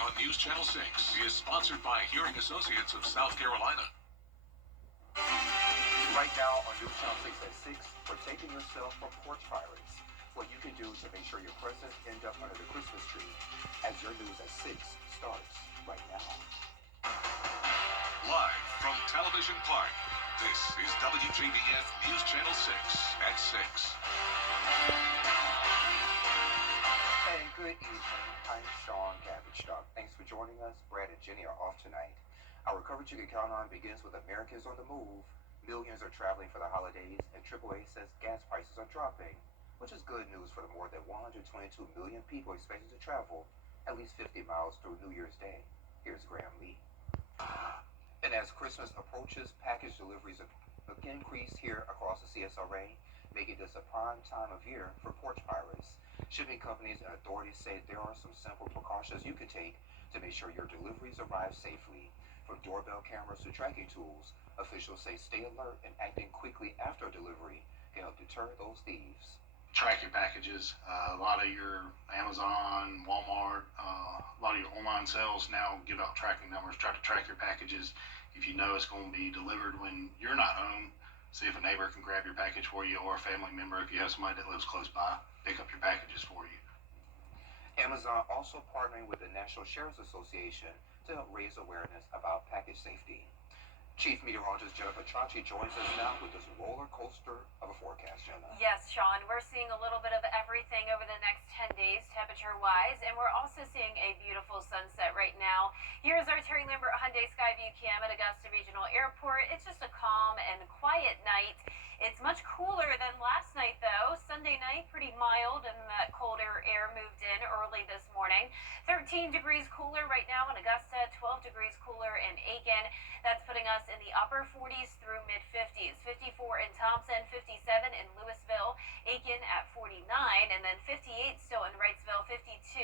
on News Channel 6 is sponsored by Hearing Associates of South Carolina. Right now on News Channel 6 at 6, protecting yourself from porch pirates. What you can do to make sure your presents end up under the Christmas tree as your News at 6 starts right now. Live from Television Park, this is WJBF News Channel 6 at 6. And good evening. I'm Sean Cabbage Stock. Thanks for joining us. Brad and Jenny are off tonight. Our coverage you can count on begins with Americans on the move. Millions are traveling for the holidays, and AAA says gas prices are dropping, which is good news for the more than 122 million people expected to travel at least 50 miles through New Year's Day. Here's Graham Lee. And as Christmas approaches, package deliveries increase here across the CSRA, making this a prime time of year for porch pirates. Shipping companies and authorities say there are some simple precautions you can take to make sure your deliveries arrive safely. From doorbell cameras to tracking tools, officials say stay alert and acting quickly after delivery can help deter those thieves. Track your packages. A lot of your Amazon, Walmart, a lot of your online sales now give out tracking numbers. Try to track your packages. If you know it's going to be delivered when you're not home, see if a neighbor can grab your package for you, or a family member, if you have somebody that lives close by, pick up your packages for you. Amazon also partnering with the National Sheriff's Association to help raise awareness about package safety. Chief Meteorologist Jennifer Chachi joins us now with this roller coaster of a forecast, Jenna. Yes, Sean, we're seeing a little bit of everything over the next 10 days, temperature-wise, and we're also seeing a beautiful sunset right now. Here's our Terry Lambert Hyundai Skyview Cam at Augusta Regional Airport. It's just a calm and quiet night. It's much cooler than last night, though. Sunday night, pretty mild, and that colder air moved in early this morning. 13 degrees cooler right now in Augusta, 12 degrees cooler in Aiken. That's putting us in the upper 40s through mid-50s. 54 in Thompson, 57 in Louisville, Aiken at 49, and then 58 still in Wrightsville, 52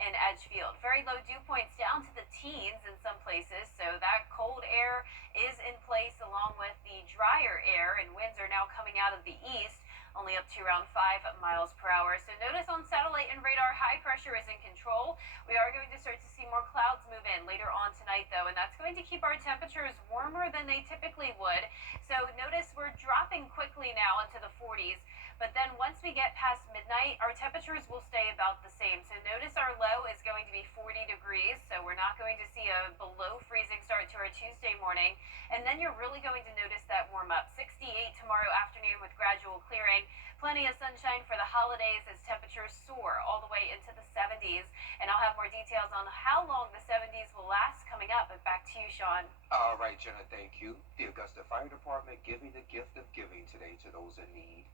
in Edgefield. Very low dew points down to the teens in some places, so that cold air is in place along with the drier air, and winds are now coming out of the east, only up to around 5 miles per hour. So notice on satellite and radar, high pressure is in control. We are going to start to see more clouds move in later on tonight, though, and that's going to keep our temperatures warmer than they typically would. So notice we're dropping quickly now into the 40s, but then once we get past midnight, our temperatures will stay about the same. So notice our low is going to be 40 degrees, so we're not going to see a below freezing start to our Tuesday morning. And then you're really going to notice that warm up. 68 tomorrow afternoon with gradual clearing. Plenty of sunshine for the holidays as temperatures soar all the way into the 70s. And I'll have more details on how long the 70s will last coming up. But back to you, Sean. All right, Jenna, thank you. The Augusta Fire Department giving the gift of giving today to those in need.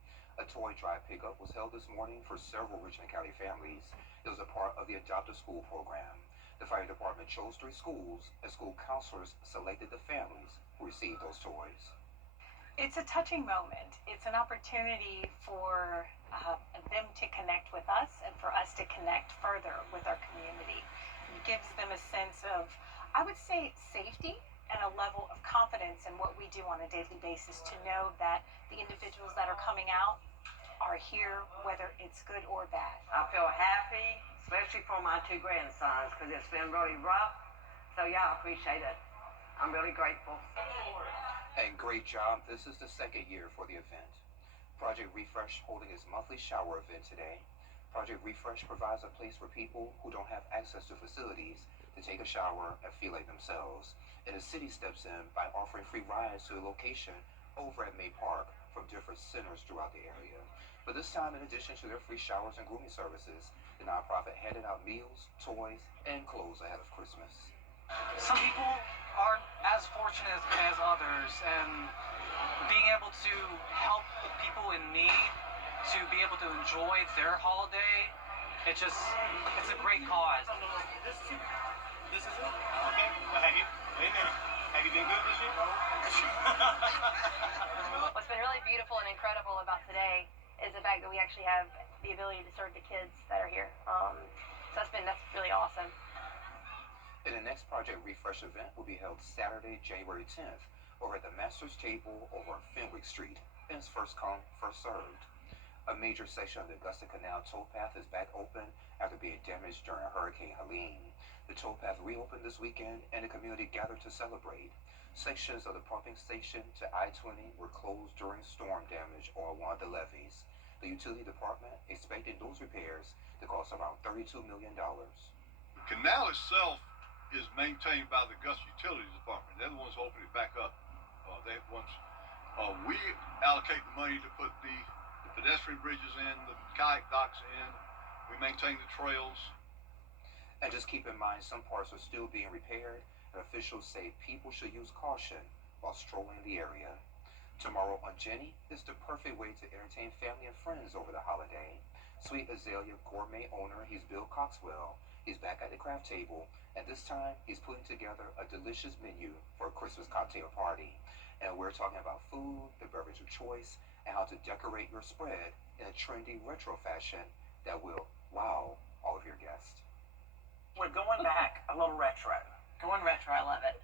A toy drive pickup was held this morning for several Richland County families. It was a part of the Adopt a School program. The fire department chose 3 schools, and school counselors selected the families who received those toys. It's a touching moment. It's an opportunity for them to connect with us and for us to connect further with our community. It gives them a sense of, I would say, safety and a level of confidence in what we do on a daily basis, to know that the individuals that are coming out are here, whether it's good or bad. I feel happy, especially for my 2 grandsons, because it's been really rough. So yeah, I appreciate it. I'm really grateful. And great job. This is the 2nd year for the event. Project Refresh holding its monthly shower event today. Project Refresh provides a place for people who don't have access to facilities to take a shower and feel like themselves. And the city steps in by offering free rides to a location over at May Park from different centers throughout the area. But this time, in addition to their free showers and grooming services, the nonprofit handed out meals, toys, and clothes ahead of Christmas. Some people aren't as fortunate as others, and being able to help people in need to be able to enjoy their holiday, it's a great cause. This is it? Okay. Well, have you been good this year? What's been really beautiful and incredible about today is the fact that we actually have the ability to serve the kids that are here. So that's really awesome. And the next Project Refresh event will be held Saturday, January 10th, over at the Master's Table over on Fenwick Street. And it's first come, first served. A major section of the Augusta Canal towpath is back open after being damaged during Hurricane Helene. The towpath reopened this weekend and the community gathered to celebrate. Sections of the pumping station to I-20 were closed during storm damage on one of the levees. The utility department expected those repairs to cost around $32 million. The canal itself is maintained by the Augusta Utilities Department. They're the ones opening it back up. We allocate the money to put the pedestrian bridges in, the kayak docks in. We maintain the trails. And just keep in mind, some parts are still being repaired, and officials say people should use caution while strolling the area. Tomorrow on Jenny is the perfect way to entertain family and friends over the holiday. Sweet Azalea Gourmet owner, he's Bill Coxwell. He's back at the craft table, and this time he's putting together a delicious menu for a Christmas cocktail party. And we're talking about food, the beverage of choice, and how to decorate your spread in a trendy retro fashion that will wow all of your guests. We're going back a little retro. Going retro, I love it.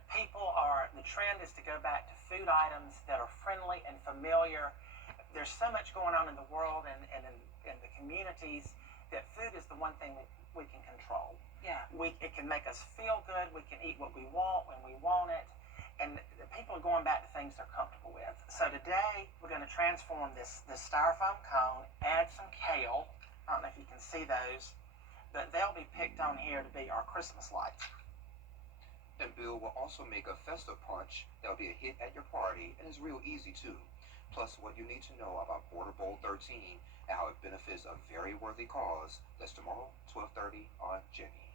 The trend is to go back to food items that are friendly and familiar. There's so much going on in the world and in the communities that food is the one thing that we can control. Yeah. It can make us feel good. We can eat what we want when we want it. And people are going back to things they're comfortable with. So today, we're going to transform this styrofoam cone, add some kale. I don't know if you can see those, but they'll be picked on here to be our Christmas lights. And Bill will also make a festive punch that'll be a hit at your party, and it's real easy too. Plus, what you need to know about Border Bowl 13 and how it benefits a very worthy cause. That's tomorrow, 12:30 on Jenny.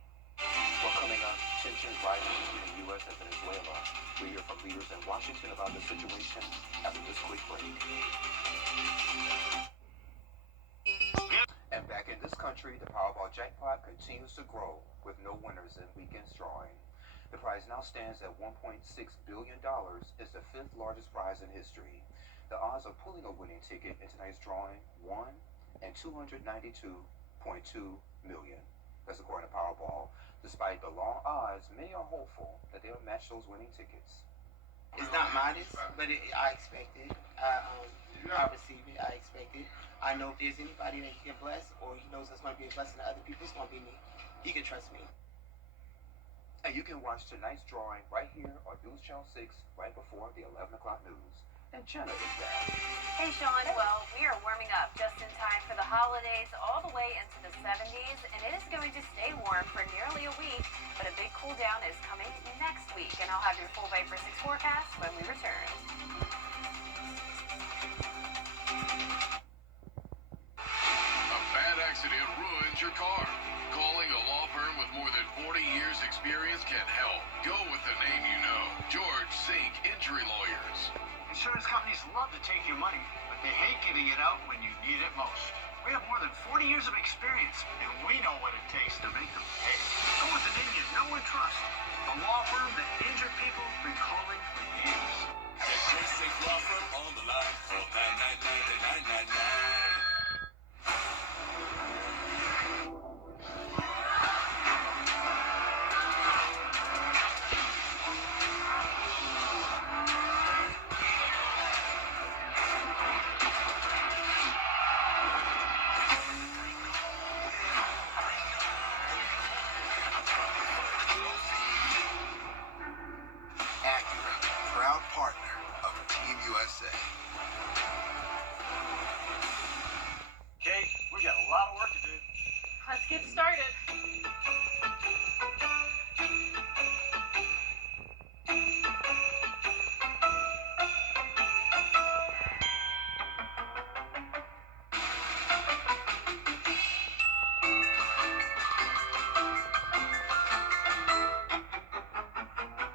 Well, coming up, tensions rising between the U.S. and Venezuela. We hear from leaders in Washington about the situation after this quick break. And back in this country, the Powerball jackpot continues to grow with no winners in weekend's drawing. The prize now stands at $1.6 billion. It's the fifth largest prize in history. The odds of pulling a winning ticket in tonight's drawing, 1 in 292.2 million. That's according to Powerball. Despite the long odds, many are hopeful that they'll match those winning tickets. It's not modest, but I expect it. I receive it. I expect it. I know if there's anybody that he can bless, or he knows that's going to be a blessing to other people, it's going to be me. He can trust me. And you can watch tonight's drawing right here on News Channel 6 right before the 11 o'clock news. And Jenna is back. Hey, Sean. Well, we are warming up just in time for the holidays, all the way into the 70s, and it is going to stay warm for nearly a week, but a big cool down is coming next week, and I'll have your full Viper 6 forecast when we return. A bad accident ruins your car. Calling a law firm with more than 40 years experience can help. Go with the name you know. George Sink Injury Lawyers. Insurance companies love to take your money, but they hate giving it out when you need it most. We have more than 40 years of experience, and we know what it takes to make them pay. Go with the name you know and trust. The law firm that injured people have been calling for years. Get your safe law firm on the line for 999-999. Okay, we got a lot of work to do. Let's get started.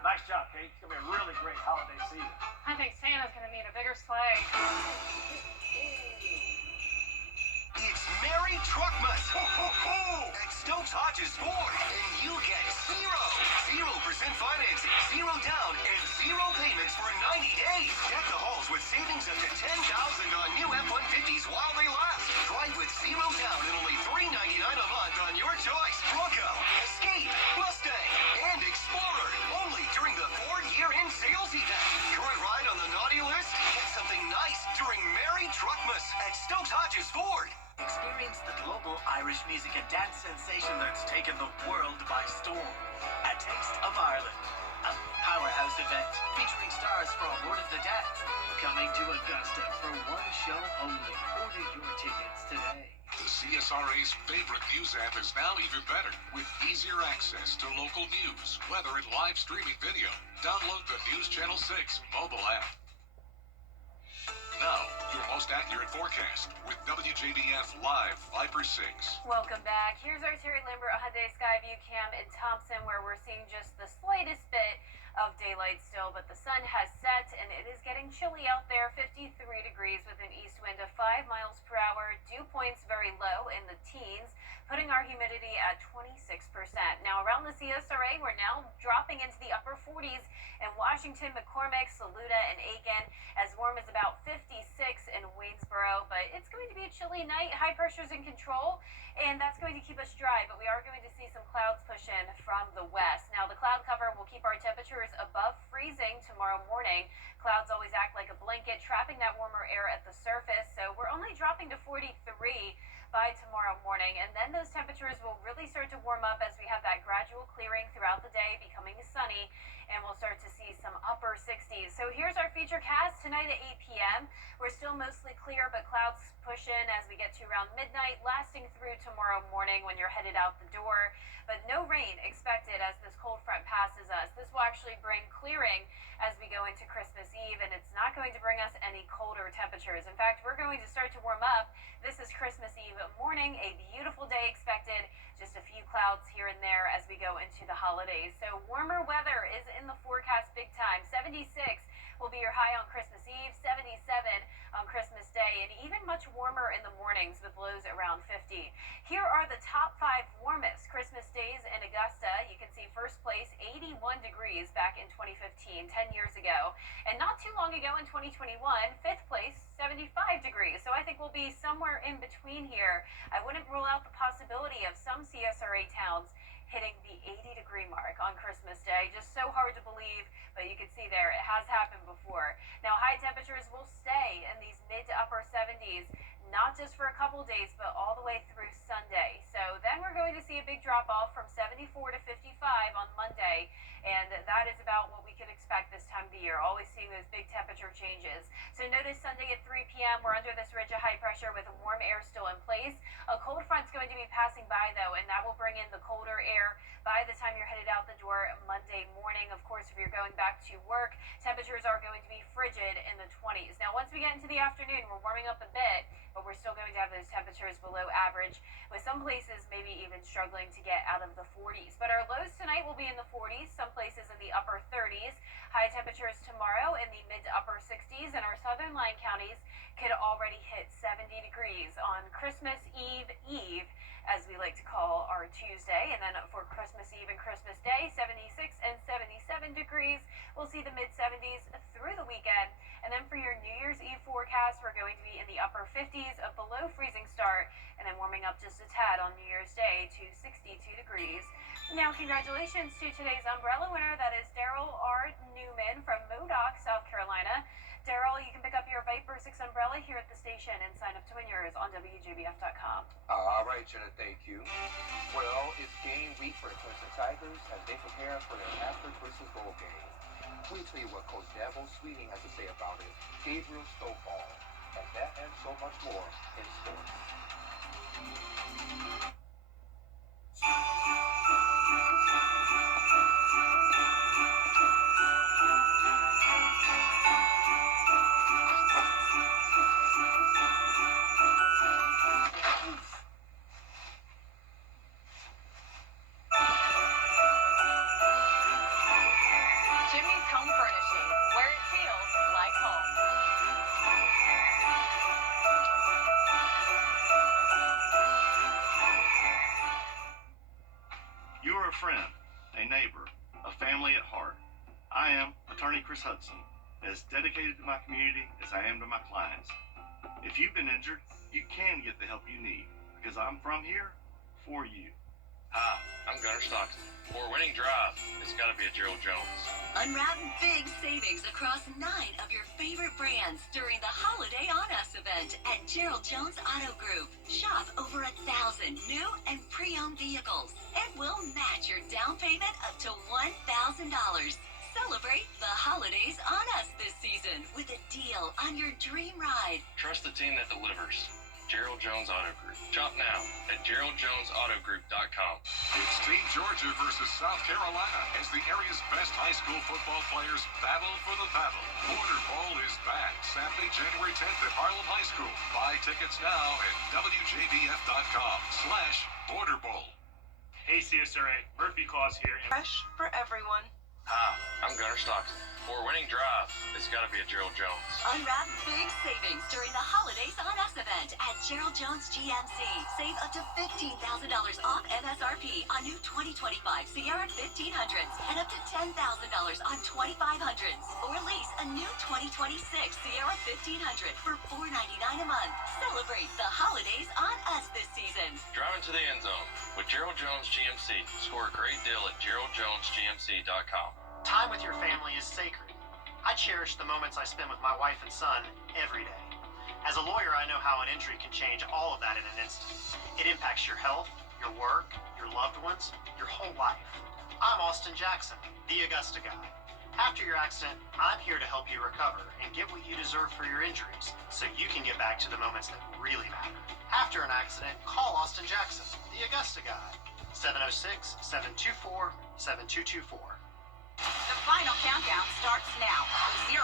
Nice job, Kate. It's going to be a really great holiday season. I think Santa's gonna need a bigger sleigh. It's Merry Truckmas at Stokes Hodges Ford, and you get 0% financing, 0 down, and 0 payments for 90 days. Deck the halls with savings up to $10,000 on new F-150s while they last. Drive with 0 down and only $399 a month on your choice. Bronco, Escape, Mustang, and Explorer. Only during the Ford year-end sales event. Current ride on the naughty list? Get something nice during Merry Truckmas at Stokes Hodges Ford. by storm. A Taste of Ireland, a powerhouse event featuring stars from Lord of the Dance, coming to Augusta for one show only. Order your tickets today. The CSRA's favorite news app is now even better with easier access to local news, weather, and live streaming video. Download the News Channel 6 mobile app. Now, your most accurate forecast with WJBF Live Viper 6. Welcome back. Here's our Terry Lambert Hyundai Skyview cam in Thompson, where we're seeing just the slightest bit of daylight still, but the sun has set and it is getting chilly out there. 53 degrees with an east wind of 5 miles per hour. Dew points very low in the teens, putting our humidity at 26%. Now around the CSRA, we're now dropping into the upper 40s in Washington, McCormick, Saluda, and Aiken, as warm as about 56 in Waynesboro. But it's going to be a chilly night. High pressure's in control, and that's going to keep us dry, but we are going to see some clouds push in from the west. Now the cloud cover will keep our temperatures above freezing tomorrow morning. Clouds always act like a blanket, trapping that warmer air at the surface, so we're only dropping to 43 by tomorrow morning, and then those temperatures will really start to warm up as we have that gradual clearing throughout the day, becoming sunny, and we'll start to see some upper 60s. So here's our feature cast tonight at 8 p.m. We're still mostly clear, but clouds push in as we get to around midnight, lasting through tomorrow morning when you're headed out the door. But no rain expected as this cold front passes us. This will actually bring clearing as we go into Christmas Eve, and it's not going to bring us any colder temperatures. In fact, we're going to start to warm up. This is Christmas Eve morning, a beautiful day expected. Just a few clouds here and there as we go into the holidays. So warmer weather is in the forecast big time. 76 will be your high on Christmas Eve, 77 on Christmas Day, and even much warmer in the mornings with lows around 50. Here are the top 5 warmest Christmas days in Augusta. You can see first place, 81 degrees back in 2015, 10 years ago. And not too long ago in 2021, fifth place, 75 degrees. So I think we'll be somewhere in between here. I wouldn't rule out the possibility of some CSRA towns hitting the 80-degree mark on Christmas Day. Just so hard to believe, but you can see there, it has happened before. Now, high temperatures will stay in these mid to upper 70s, not just for a couple days, but all the way through Sunday. So then we're going to see a big drop-off from 74 to 55 on Monday, and that is about what we can expect this time of the year, always seeing those big temperature changes. So notice Sunday at 3 p.m., we're under this ridge of high pressure with warm air still in place. A cold front's going to be passing by, though, and that will bring in the colder air by the time you're headed out the door Monday morning. Of course, if you're going back to work, temperatures are going to be frigid in the 20s. Now, once we get into the afternoon, we're warming up a bit, but we're still going to have those temperatures below average, with some places maybe even struggling to get out of the 40s. But our lows tonight will be in the 40s, some places in the upper 30s. High temperatures tomorrow in the mid to upper 60s, and our southern line counties could already hit 70 degrees on Christmas Eve, as we like to call our Tuesday. And then for Christmas Eve and Christmas Day, 76 and 77 degrees. We'll see the mid-70s through the weekend. And then for your New Year's Eve forecast, we're going to be in the upper 50s, a below freezing start, and then warming up just a tad on New Year's Day to 62 degrees. Now, congratulations to today's umbrella winner. That is Daryl R. Newman from Modoc, South Carolina. Daryl, you can pick up your Viper 6 umbrella here at the station and sign up to win yours on WJBF.com. All right, Jenna, thank you. Well, it's game week for the Clemson Tigers as they prepare for their Masters versus Bowl game. We'll tell you what Coach Dabo Sweeting has to say about it, Gabriel Stovall, and that and so much more in sports. Jimmy's Home Furnishings, where it feels like home. You are a friend, a neighbor, a family at heart. I am Attorney Chris Hudson, as dedicated to my community as I am to my clients. If you've been injured, you can get the help you need, because I'm from here for you. Hi, I'm Gunnar Stockton. For a winning drive, it's got to be a Gerald Jones. Unwrap big savings across 9 of your favorite brands during the Holiday On Us event at Gerald Jones Auto Group. Shop over 1,000 new and pre-owned vehicles and we'll match your down payment up to $1,000. Celebrate the holidays on us this season with a deal on your dream ride. Trust the team that delivers. Gerald Jones Auto Group. Shop now at GeraldJonesAutoGroup.com. It's Team Georgia versus South Carolina as the area's best high school football players battle for the battle. Border Bowl is back Saturday, January 10th at Harlem High School. Buy tickets now at WJBF.com/Border Bowl. Hey, CSRA. Murphy Claus here. Fresh for everyone. Hi, I'm Gunnar Stockton. For a winning drive, it's got to be a Gerald Jones. Unwrap big savings during the Holidays on Us event at Gerald Jones GMC. Save up to $15,000 off MSRP on new 2025 Sierra 1500s and up to $10,000 on 2500s. Or lease a new 2026 Sierra 1500 for $499 a month. Celebrate the holidays on us this season. Driving to the end zone with Gerald Jones GMC. Score a great deal at GeraldJonesGMC.com. Time with your family is sacred. I cherish the moments I spend with my wife and son every day. As a lawyer, I know how an injury can change all of that in an instant. It impacts your health, your work, your loved ones, your whole life. I'm Austin Jackson, the Augusta guy. After your accident, I'm here to help you recover and get what you deserve for your injuries so you can get back to the moments that really matter. After an accident, call Austin Jackson, the Augusta guy. 706-724-7224. The final countdown starts now. 0%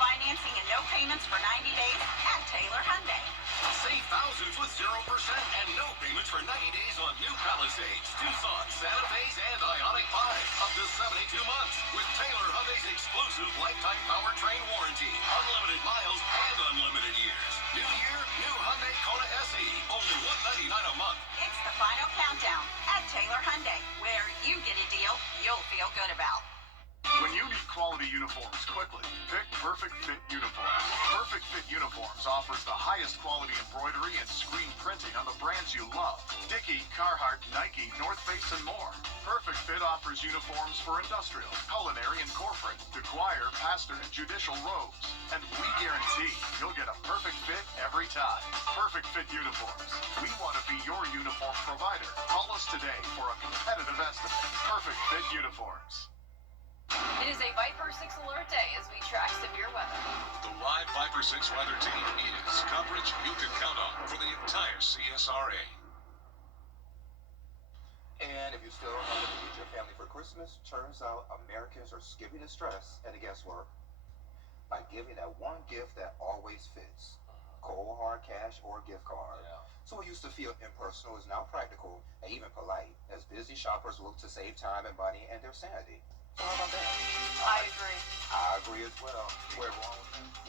financing and no payments for 90 days at Taylor Hyundai. Save thousands with 0% and no payments for 90 days on new Palisades, Tucson, Santa Fe's, and Ioniq 5. Up to 72 months with Taylor Hyundai's exclusive lifetime powertrain warranty. Unlimited miles and unlimited years. New year, new Hyundai Kona SE. Only $199 a month. It's the final countdown at Taylor Hyundai, where you get a deal you'll feel good about. When you need quality uniforms quickly, pick Perfect Fit Uniforms. Perfect Fit Uniforms offers the highest quality embroidery and screen printing on the brands you love. Dickie, Carhartt, Nike, North Face, and more. Perfect Fit offers uniforms for industrial, culinary, and corporate, the choir, pastor, and judicial robes. And we guarantee you'll get a perfect fit every time. Perfect Fit Uniforms. We want to be your uniform provider. Call us today for a competitive estimate. Perfect Fit Uniforms. It is a Viper 6 alert day as we track severe weather. The live Viper 6 weather team is coverage you can count on for the entire CSRA. And if you still don't know what to get your family for Christmas, turns out Americans are skipping the stress and the guesswork by giving that one gift that always fits. Cold hard cash or gift card. So what used to feel impersonal is now practical and even polite as busy shoppers look to save time and money and their sanity. So how about that? I agree. I agree as well. We're wrong with that.